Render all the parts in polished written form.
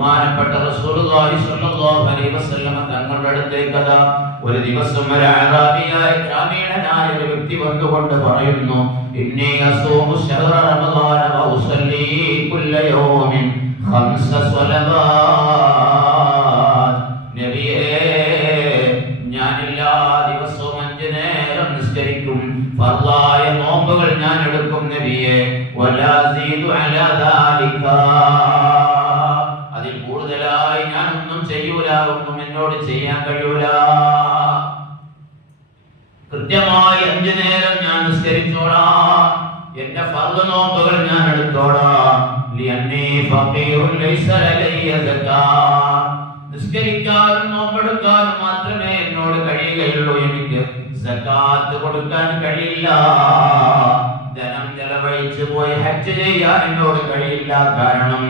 ബഹുമാനപ്പെട്ട റസൂലുള്ളാഹി സ്വല്ലല്ലാഹു അലൈഹി വസല്ലം തങ്ങളുടെ അടുത്തേക്ക് ഒരു ദിവസം ഒരു അറാബിയായ ഗ്രാമീണനായ ഒരു വ്യക്തി വന്നുകൊണ്ട് പറയുന്നു, ഇന്നി അസൂമു ശഹ്റ റമളാന വ ഉസല്ലി കുല്ല യൗമിൻ ഖംസ സ്വലവാത്. നബിയേ, ഞാൻ എല്ലാ ദിവസവും 5 നേരം നിസ്കരിക്കും, ഫർളായ നോമ്പുകൾ ഞാൻ എടുക്കും നബിയേ, വലാ സീദു അലാ ദാലിക, അതിൽ കൂടുതലായി ഞാൻ ഒന്നും ചെയ്യൂല, ഒന്നും എന്നോട് ചെയ്യാൻ കഴിയൂല. കൃത്യമായി 5 നേരം ഞാൻ നിസ്കരിച്ചോളാം, എന്റെ ഫർദ് നോമ്പുകൾ ഞാൻ എടുത്തോളാം. ലിഅന്നി ഫഖീറുൻ ലൈസ ലദയ്യ സകാത്ത്, നിസ്കരിക്കാനും നോമ്പെടുക്കാനും മാത്രമേ എന്നോട് കഴിയുകയുള്ളൂ, എനിക്ക് സകാത്ത് കൊടുക്കാൻ കഴിയില്ല. ധനം ചെലവഴിച്ചു പോയി ഹജ്ജ് ചെയ്യാൻ എന്നോട് കഴിയില്ല. കാരണം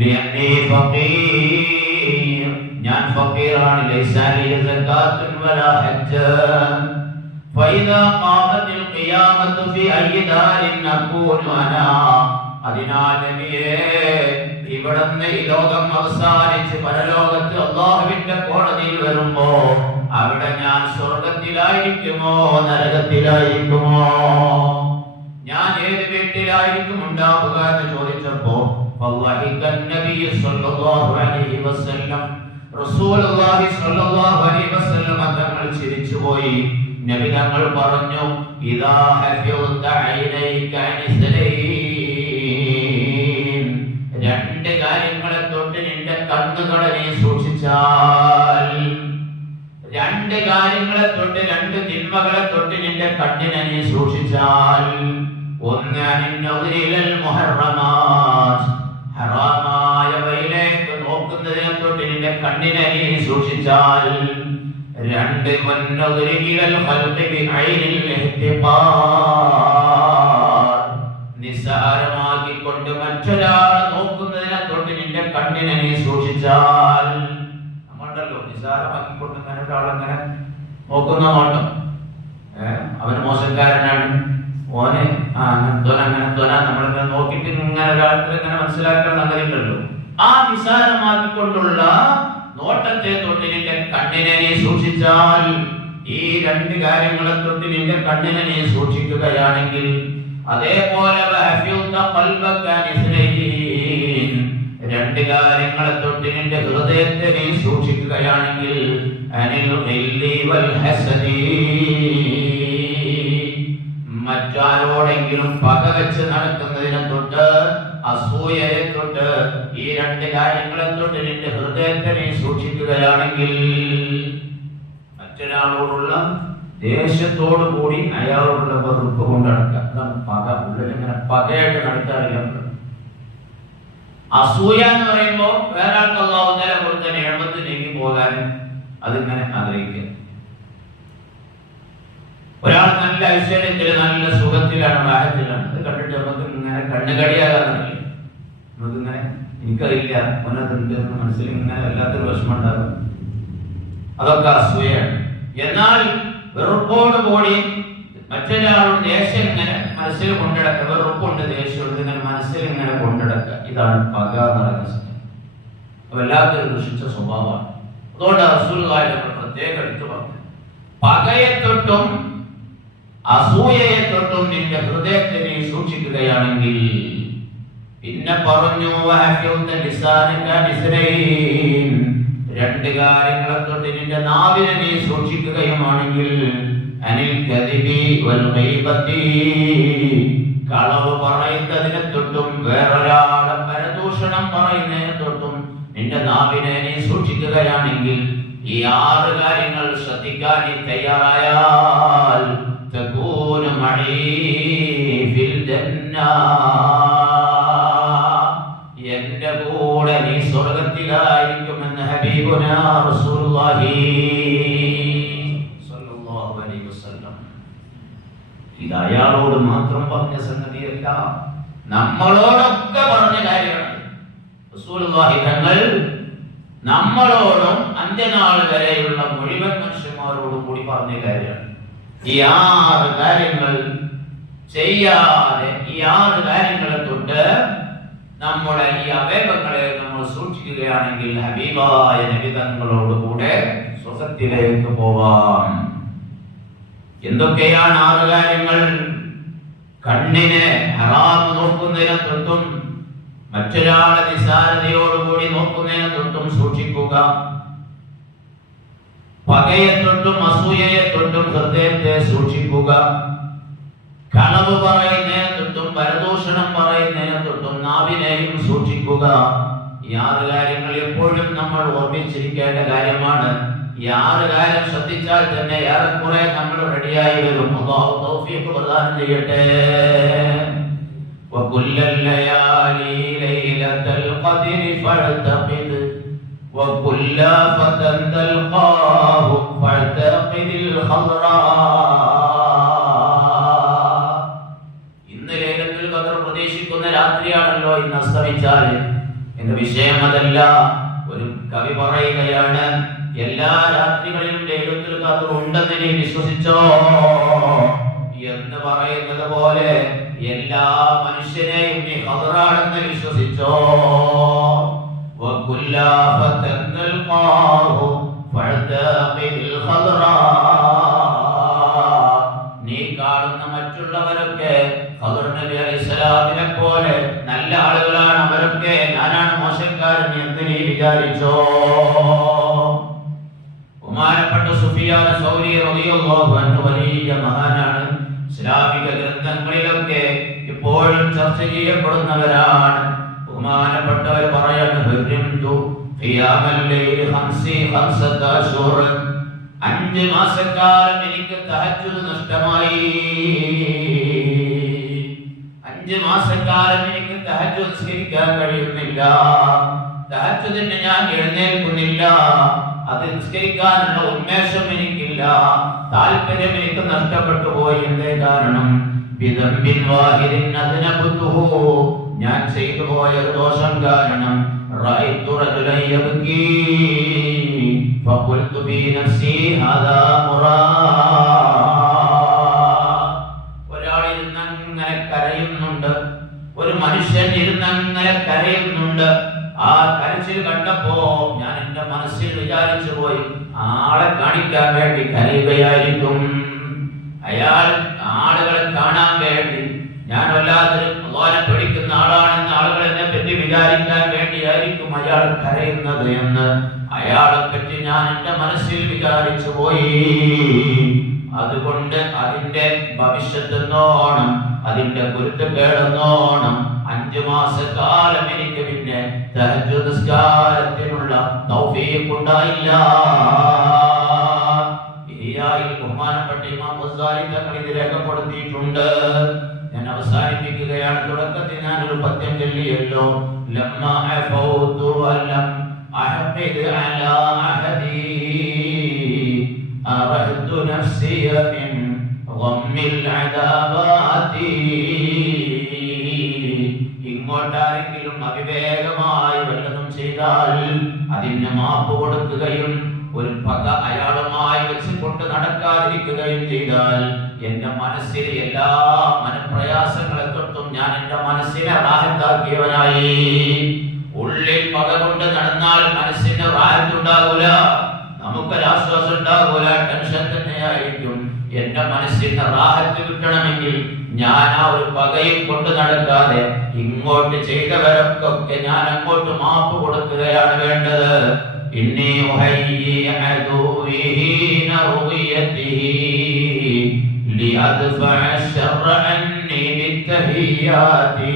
ലിഅന്നി ഫഖീർ, ഞാൻ ഫഖീറാണ്. ലൈസ ലി സകാത്തുൻ വലാ ഹജ്ജ്. ഫൈദാ ഖാമത്തിൽ ഖിയാമത്തു ഫി അയ്യി ദാരിൻ അകൂനു അനാ. അതിനാൽ നബിയേ, ഇവിടുന്ന് ഈ ലോകം അവസാനിച്ച് പരലോകത്ത് അല്ലാഹുവിന്റെ കോടതിയിൽ വരുമ്പോ അവിടെ ഞാൻ സ്വർഗത്തിലായിരിക്കുമോ നരകത്തിലായിരിക്കുമോ, ഞാൻ ഏത് വീട്ടിലായിരിക്കും ഉണ്ടാവുക എന്ന് ചോദിച്ചപ്പോ റസൂലുള്ളാഹി സ്വല്ലല്ലാഹു അലൈഹി വസല്ലം തങ്ങൾ ചിരിച്ചുപോയി. നബി തങ്ങൾ പറഞ്ഞു, ഇദാ ഹഫിദത ഐനൈക അനിസ്ലൈൻ, 2 കാര്യങ്ങളെ തൊട്ട് നിന്റെ കണ്ണുകളെ നീ സൂക്ഷിച്ചാൽ, 2 കാര്യങ്ങളെ തൊട്ട്, 2 തിന്മകളെ തൊട്ട് നിന്റെ കണ്ണിനെ നീ സൂക്ഷിച്ചാൽ, ഒന്ന് അനിന്നൗരിലൽ മുഹറമാത്, ഹറാമായവയിലേക്ക് നോക്കുന്നതിനെ തൊട്ട് നിന്റെ കണ്ണിനെ നീ സൂക്ഷിച്ചാൽ, 2 വന്നൗരിലൽ ഖൽബി ബിഐനിൽ ഇഹ്തിഖാർ, നിസ്സാരമാക്കിക്കൊണ്ട് മറ്റൊരാളെ നോക്കുന്നതിനെ തൊട്ട് നിന്റെ കണ്ണിനെ നീ സൂക്ഷിച്ചാൽ. നമ്മളുണ്ടല്ലോ നിസ്സാരമാക്കിക്കൊണ്ട് അങ്ങനെ ഒരാളെങ്ങനെ നോക്കുന്ന നോട്ടം, അവന് മോശക്കാരനാണ്, ഓനെ അങ്ങനത്തോന നമ്മളിങ്ങനെ നോക്കിയിട്ട് ഇങ്ങനെ ഒരാൾക്ക് ഇങ്ങനെ മനസ്സിലാക്കാൻ നല്ലതില്ലല്ലോ. ആ നിസ്സാരമാക്കിക്കൊണ്ടുള്ള നോട്ടത്തെ തൊട്ട് നിന്റെ കണ്ണിനെ നീ സൂക്ഷിച്ചാൽ, ഈ 2 കാര്യങ്ങളെ തൊട്ട് നിന്റെ കണ്ണിനെ നീ സൂക്ഷിക്കുകയാണെങ്കിൽ, അതേപോലെ 2 കാര്യങ്ങളെ തൊട്ട് നിന്റെ ഹൃദയത്തെ നീ സൂക്ഷിക്കുകയാണെങ്കിൽ, അനിൽ ഖില്ലി വൽ ഹസദി, മറ്റാരോടെങ്കിലും പക വെച്ച് നടക്കുന്നതിനെ തൊട്ട്, അസൂയയെ തൊട്ട്, ഈ 2 കാര്യങ്ങളെ തൊട്ട് നിന്റെ ഹൃദയത്തെ നീ സൂക്ഷിക്കുകയാണെങ്കിൽ, മറ്റൊരാളോടുള്ള ദേഷ്യത്തോടു കൂടി അയാളോടുള്ള വെറുപ്പ് കൊണ്ട് നടക്കുക, അതാണ് പക. ഉള്ളിൽ ഇങ്ങനെ പകയായിട്ട് നടക്കാറില്ല. അസൂയ എന്ന് പറയുമ്പോൾ വേറെ ആൾക്ക് അല്ലാഹു തആല കൊടുത്ത നിഅമത്ത് നീങ്ങി പോകാൻ അതിങ്ങനെ ആഗ്രഹിക്കുക. ഒരാൾ നല്ല ഐശ്വര്യത്തിൽ, നല്ല സുഖത്തിലാണ്, റാഹത്തിലാണ്, അത് കണ്ടിട്ട് നമുക്ക് ഇങ്ങനെ കണ്ണുകടിയാകാറില്ല. നമുക്കിങ്ങനെ എനിക്കറിയില്ല ഒന്നതുണ്ട് എന്ന് മനസ്സിൽ ഇങ്ങനെ വല്ലാത്തൊരു വിഷമം ഉണ്ടാകും. അതൊക്കെ അസൂയാണ്. എന്നാൽ വെറുപ്പോട് കൂടി മറ്റൊരാളുടെ ദേഷ്യം ഇങ്ങനെ മനസ്സിൽ കൊണ്ടിടക്കുക, വെറുപ്പുണ്ട്, ദേഷ്യമുണ്ട്, ഇങ്ങനെ മനസ്സിൽ ഇങ്ങനെ കൊണ്ടിടക്കുക, ഇതാണ് പക എന്ന് പറയുന്ന സമയം. വല്ലാത്തൊരു ദുഷിച്ച സ്വഭാവമാണ്. അതുകൊണ്ട് റസൂലുള്ളാഹി പ്രത്യേകം എടുത്തു പറഞ്ഞു, പകയെ തൊട്ടും അസൂയയെ തൊട്ടും നിന്റെ ഹൃദയത്തെ നീ സൂക്ഷിക്കുകയാണെങ്കിൽ, പിന്നെ പറഞ്ഞു 2 കാര്യങ്ങളെ തൊട്ട് നിന്റെ നാവിനെ നീ സൂക്ഷിക്കുകയുമാണെങ്കിൽ, അനിൽ കദിബി വൽ ഗൈബത്തി, കളവ് പറയുന്നതിനെ തൊട്ടും വേറൊരാളെ പരദൂഷണം പറയുന്നതിനെ തൊട്ടും നിന്റെ നാവിനെ നീ സൂക്ഷിക്കുകയാണെങ്കിൽ, ഈ 6 കാര്യങ്ങൾ ശ്രദ്ധിക്കാൻ നീ തയ്യാറായാൽ, തകൂനു മഈ ഫിൽ ജന്ന, എന്റെ കൂടെ നീ സ്വർഗ്ഗത്തിലായിരിക്കുമെന്ന് ഹബീബുനാ റസൂലുള്ളാഹി സ്വല്ലല്ലാഹു അലൈഹി വസല്ലം. ഇത് അയാളോട് മാത്രം പറഞ്ഞ സംഗതിയല്ല, നമ്മളോടൊക്കെ പറഞ്ഞ കാര്യമാണ്. റസൂലുള്ളാഹി തങ്ങൾ നമ്മളോടും അന്ത്യനാൾ വരെയുള്ള മുഴുവൻ മനുഷ്യന്മാരോടും കൂടി പറഞ്ഞ കാര്യമാണ്. ഈ 6 കാര്യങ്ങൾ ചെയ്യാതെ, ഈ 6 കാര്യങ്ങളെ തൊട്ട് നമ്മുടെ ഈ അവയവങ്ങളെ നമ്മൾ സൂക്ഷിക്കുക വിശ്വസിക്കുകയാണെങ്കിൽ ഹബീബായ നബി തങ്ങളോടുകൂടെ സ്വർഗ്ഗത്തിലേക്ക് പോവാം. എന്തൊക്കെയാണ് 6 കാര്യങ്ങൾ? കണ്ണിനെ ഹറാം നോക്കുന്നതിനെ തൊട്ടും മറ്റൊരാളെ നിസ്സാരതയോടുകൂടി നോക്കുന്നതിനെ തൊട്ടും സൂക്ഷിക്കുക. പകയെ തൊട്ടും അസൂയയെ തൊട്ടും ഹൃദയത്തെ സൂക്ഷിക്കുക. കളവ് പറയുന്നതിനെ തൊട്ടും പരദൂഷണം പറയുന്നതിനെ തൊട്ടും നാവിനെയും സൂക്ഷിക്കുക. ഈ 6 കാര്യങ്ങൾ എപ്പോഴും നമ്മൾ ഓർമ്മിച്ചിരിക്കേണ്ട കാര്യമാണ്. ഈ 6 കാര്യം ശ്രദ്ധിച്ചാൽ തന്നെ ഏറെക്കുറെ നമ്മൾ റെഡിയായി വരും. അല്ലാഹു തൗഫീഖ് പ്രദാനം ചെയ്യട്ടെ. وكل الليالي ليلة القدر فاعتقد وكل فتى تلقاه فاعتقد الخضراء. ഇന്ന് ലൈലത്തുൽ ഖദർ പ്രതീക്ഷിക്കുന്ന രാത്രിയാണല്ലോ ഇന്ന് അസ്തമിച്ചാൽ. എന്ന വിഷയം അതല്ല. ഒരു കവി പറയുകയാണ്, എല്ലാ രാത്രികളിലും ലൈലത്തുൽ ഖദർ ഉണ്ടെന്ന് നീ വിശ്വസിച്ചോ എന്ന് പറയുന്നത് പോലെ എല്ലാ മനുഷ്യനെയും നീ ഖദറാണെന്ന് വിശ്വസിച്ചോ. وكل فتى تلقاه فاعتقد الخضراء. നീ കാണുന്ന മറ്റുള്ളവരൊക്കെ ഖദർ നബി അലൈഹിസ്സലാമിനെ പോലെ നല്ല ആളുകളാണ്. അവരൊക്കെ ഞാനാണ് മോശക്കാരൻ എന്ന് നീ വിചാരിച്ചോ. ബഹുമാനപ്പെട്ട സുഫിയാൻ സൗരി റളിയല്ലാഹു അൻഹു വലിയ മഹാനാണ്. ഇസ്ലാമിക ഗ്രന്ഥങ്ങളിലൊക്കെ ഇപ്പോഴും ചർച്ച ചെയ്യപ്പെടുന്നവരാണ്. ബഹുമാനപ്പെട്ടവർ പറയുന്നു, ഖിയാമൽ ലൈൽ 5 അശ്ഹുർ, 5 മാസക്കാലം എനിക്ക് തഹജ്ജുദ് നഷ്ടമായി. 5 മാസക്കാലം എനിക്ക് തഹജ്ജുദ് നിസ്കരിക്കാൻ കഴിയുന്നില്ല. തഹജ്ജുദിന് ഞാൻ എഴുന്നേൽക്കുന്നില്ല. അത് നിസ്കരിക്കാനുള്ള ഉന്മേഷം എനിക്കില്ല. താല്പര്യം എനിക്ക് നഷ്ടപ്പെട്ടു പോയി. എന്തേ കാരണം? ബിദംബിൻ വാഹിദിൻ അദ്നബതുഹു, ഞാൻ ചെയ്തു പോയ ദോഷം കാരണം. റഅയ്തു റജുലൻ യബ്കി ഫഖുൽതു ബി നഫ്സി ഹാദാ മുറാ. ഒരാൾ ഇരുന്നങ്ങനെ കരയുന്നുണ്ട്. ഒരു മനുഷ്യൻ ഇരുന്നങ്ങനെ കരയുന്നുണ്ട്. ആ കരച്ചിൽ കണ്ടപ്പോ ഞാൻ എന്റെ മനസ്സിൽ വിചാരിച്ചു പോയി, ആളെ കാണിക്കാൻ വേണ്ടി കരയുകയായിരിക്കും. അയാൾ ആളുകളെ കാണാൻ വേണ്ടി, ഞാൻ വല്ലാതൊരു അല്ലാഹുവിനെ പേടിക്കുന്ന ആളാണെന്ന് ആളുകൾ എന്നെ പറ്റി വിചാരിക്കാൻ വേണ്ടിയായിരിക്കും അയാൾ കരയുന്നത് എന്ന് അയാളെ പറ്റി ഞാൻ എന്റെ മനസ്സിൽ വിചാരിച്ചു പോയി. അതുകൊണ്ട് അതിന്റെ ഭവിഷ്യത്തെന്നോണം, അതിന്റെ ഗുരുത്വക്കേടെന്നോണം 5 മാസക്കാലം എനിക്ക് പിന്നെ തഹജ്ജുദ് നിസ്കാരത്തിനുള്ള തൗഫീഖ് ഉണ്ടായില്ല. ബഹുമാനപ്പെട്ട ഇമാം ഗസാലി തങ്ങൾ ഇത് രേഖപ്പെടുത്തിയിട്ടുണ്ട്. ഞാൻ അവസാനിപ്പിക്കുകയാണ്. തുടക്കത്തിൽ ഞാൻ ഒരു പദ്യം ചൊല്ലിയല്ലോ, ലമ്മാ അഫൗതു വലം അഹ്ഖിദ് അലാ അഹദി അറഹ്തു നഫ്സിയ മിൻ ഗമ്മിൽ അദാബാതി. ഇങ്ങോട്ടാരെങ്കിലും അവിവേകമായി വല്ലതും ചെയ്താൽ അതിന് മാപ്പ് കൊടുക്കുകയും ഒരു പക അയാളുമായി വെച്ചുകൊണ്ട് നടക്കാതിരിക്കുകയും ചെയ്താൽ എന്റെ മനസ്സിലെ എല്ലാ മനപ്രയാസങ്ങളെ തൊട്ടും ഞാൻ എന്റെ മനസ്സിനെ റാഹത്താക്കിയവനായി. ഉള്ളിൽ പക കൊണ്ട് നടന്നാൽ മനസ്സിന് റാഹത്തുണ്ടാകൂല, നമുക്കൊരാശ്വാസം ഉണ്ടാകൂല, ടെൻഷൻ തന്നെയായിരിക്കും. എന്റെ മനസ്സിന് റാഹത്ത് കിട്ടണമെങ്കിൽ ഞാൻ ആ ഒരു പകയും കൊണ്ട് നടക്കാതെ ഇങ്ങോട്ട് ചെയ്തവരൊക്കെ ഞാൻ അങ്ങോട്ട് മാപ്പ് കൊടുക്കുകയാണ് വേണ്ടത്. ഇന്നി ഉഹയ്യിഅതു ഹീന റുയതിഹി ലിഅദ്ഫഅ അശ്ശറ അന്നി ബിത്തഹിയാതി.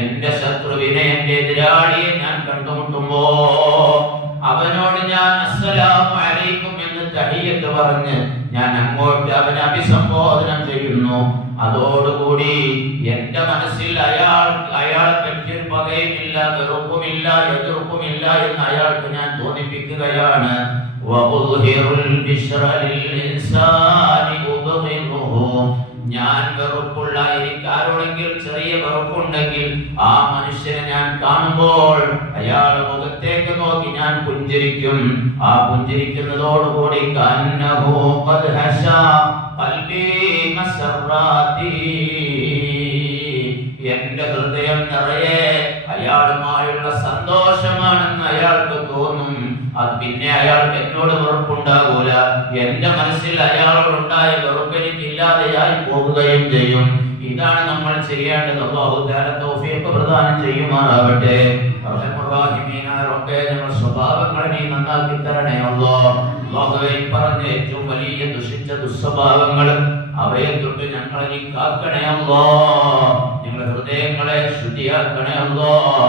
എന്റെ ശത്രുവിനെ, എന്റെ എതിരാളിയെ ഞാൻ കണ്ടുമുട്ടുമ്പോ അവനോട് ഞാൻ അസ്സലാമു അലൈക്കും എന്ന് തഹിയ്യത്ത് പറഞ്ഞ് ഞാൻ അങ്ങോട്ട് അവനെ അഭിസംബോധനം ചെയ്യുന്നു. അതോടുകൂടി എന്റെ മനസ്സിൽ അയാളെ പറ്റിയ പകയുമില്ല, വെറുപ്പുമില്ല, എതിർപ്പുമില്ല എന്ന് അയാൾക്ക് ഞാൻ തോന്നിപ്പിക്കുകയാണ്. ഞാൻ വെറുപ്പുള്ള, എനിക്ക് ആരോടെങ്കിലും ചെറിയ വെറുപ്പുണ്ടെങ്കിൽ ആ മനുഷ്യനെ ഞാൻ കാണുമ്പോൾ അയാളുടെ മുഖത്തേക്ക് നോക്കി ഞാൻ പുഞ്ചിരിക്കും. ആ പുഞ്ചിരിക്കുന്നതോടുകൂടി എന്റെ ഹൃദയം നിറയെ അയാളുമായുള്ള സന്തോഷമാണെന്ന് അയാൾക്ക് തോന്നും. അത് പിന്നെ അയാൾക്ക് എന്നോട് വെറുപ്പുണ്ടാകൂല. എന്റെ മനസ്സിൽ അയാളോടുണ്ടായ വെറുപ്പ് എനിക്കില്ലാതെയായി പോകുകയും ചെയ്യും. ഇതാണ് നമ്മൾ ചെയ്യേണ്ടത്. അല്ലാഹു തആല തൗഫീഖ് പ്രദാനം ചെയ്യുമാറാകട്ടെ. റഹ്മാനിമീനായ റബ്ബേ, ഞങ്ങളുടെ സ്വഭാവങ്ങളെ നീ നന്നാക്കി തരണേ അല്ലാഹ്. അല്ലാഹുവേ, പറഞ്ഞ ഏറ്റവും വലിയ ദുഷിച്ച ദുസ്വഭാവങ്ങൾ അവയെ തൊട്ട് ഞങ്ങളെ നീ കാക്കണേ അല്ലാഹ്. ഞങ്ങളുടെ ഹൃദയങ്ങളെ ശുദ്ധിയാക്കണേ അല്ലാഹ്.